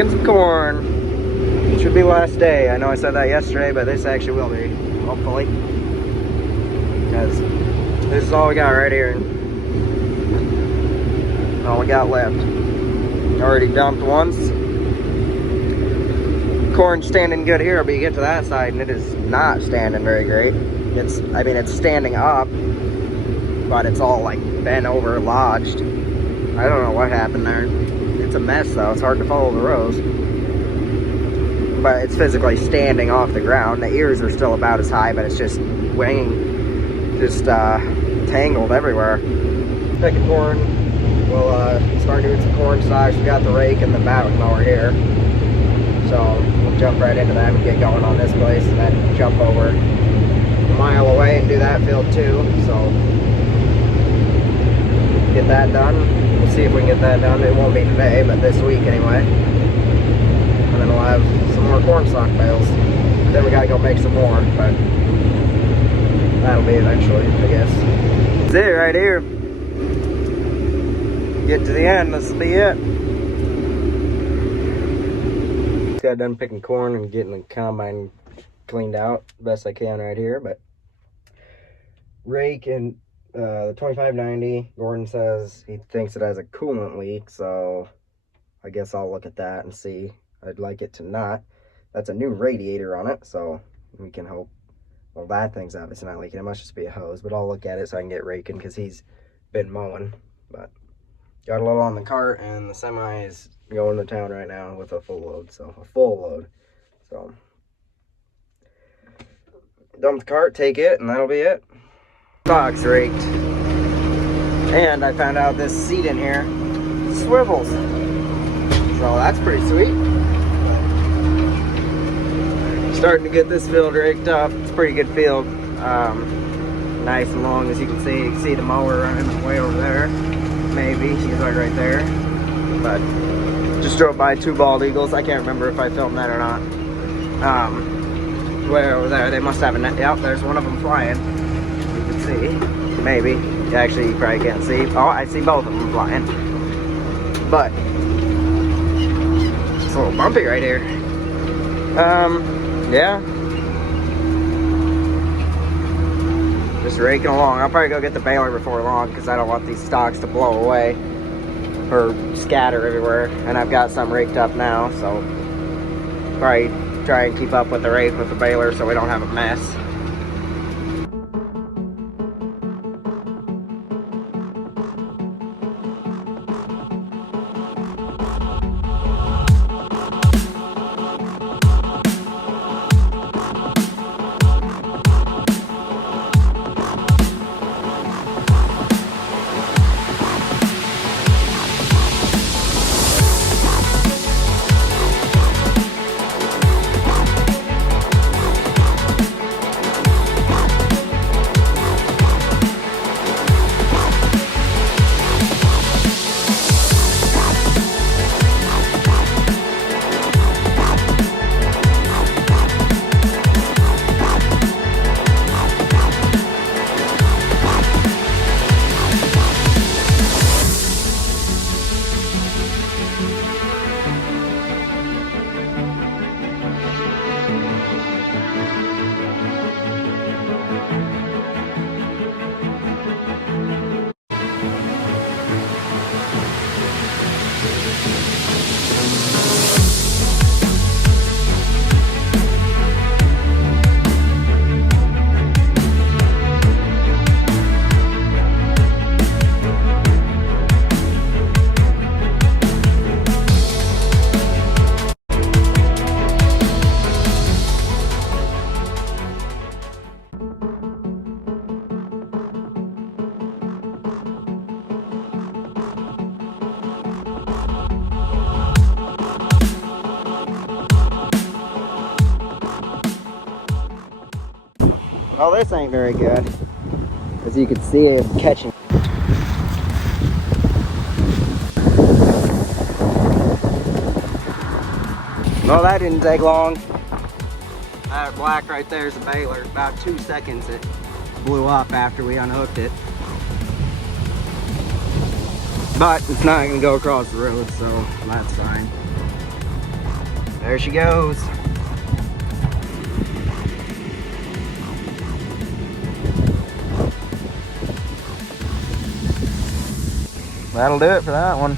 picking some corn. It should be last day. I know I said that yesterday, but this actually will be, hopefully. Because this is all we got right here. All we got left. Already dumped once. Corn's standing good here, but you get to that side and it is not standing very great. I mean, it's standing up, but it's all like bent over, lodged. I don't know what happened there. It's a mess though. It's hard to follow the rows. But it's physically standing off the ground. The ears are still about as high, but it's just tangled everywhere. Picking corn. We'll start doing some corn stalks. We got the rake and the bout mower here. So we'll jump right into that and get going on this place, and then jump over a mile away and do that field too. So get that done. We'll see if we can get that done. It won't be today, but this week anyway. And then we'll have some more corn stalk bales. Then we gotta go make some more, but that'll be eventually, I guess. That's it right here. Get to the end, this will be it. Just got done picking corn and getting the combine cleaned out best I can right here, but rake and the 2590, Gordon says he thinks it has a coolant leak, so I guess I'll look at that and see. I'd like it to not. That's a new radiator on it, so we can hope. Well, that thing's obviously not leaking. It must just be a hose, but I'll look at it so I can get raking because he's been mowing. But got a little on the cart, and the semi is going to town right now with a full load. So a full load. So dump the cart, take it, and that'll be it. Box raked, and I found out this seat in here swivels, so that's pretty sweet. Starting to get this field raked up. It's a pretty good field, nice and long, as you can see. You can see the mower running way over there. Maybe he's like right there, but just drove by 2 bald eagles. I can't remember if I filmed that or not. Way over there, they must have a net. Yep, there's one of them flying. See, maybe. Actually, you probably can't see. Oh, I see both of them flying. But it's a little bumpy right here. Yeah. Just raking along. I'll probably go get the baler before long because I don't want these stalks to blow away or scatter everywhere. And I've got some raked up now, so probably try and keep up with the rake with the baler so we don't have a mess. Oh, this ain't very good. As you can see, it's catching. Well, that didn't take long. That black right there is a baler. About 2 seconds it blew up after we unhooked it. But it's not gonna go across the road, so that's fine. There she goes. That'll do it for that one.